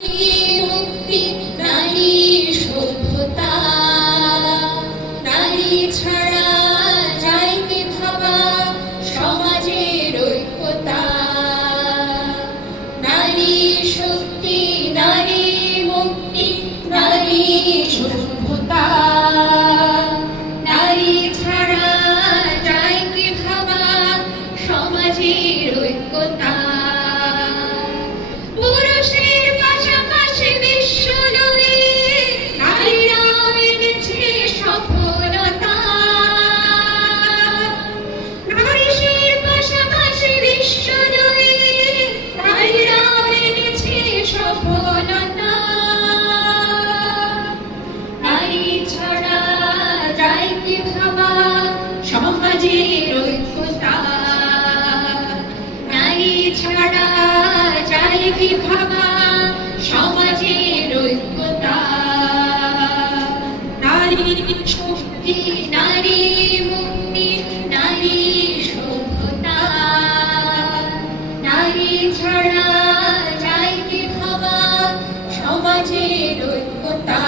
মুক্তি নারী সভ্যতা, নারী ছাড়া যায় কি ভাবা সমাজের ঐক্যতা। নারী শক্তি, নারী মুক্তি, নারী সভ্যতা, নারী ছাড়া যায় কি ভাবা সমাজের ঐক্যতা। সমাজের ঐক্যতা, নারী ছাড়া যায় কি ভাবা সমাজের ঐক্যতা। নারী শক্তি, নারী মুক্তি, নারী সভ্যতা, নারী ছাড়া যায় কি ভাবা সমাজের ঐক্যতা।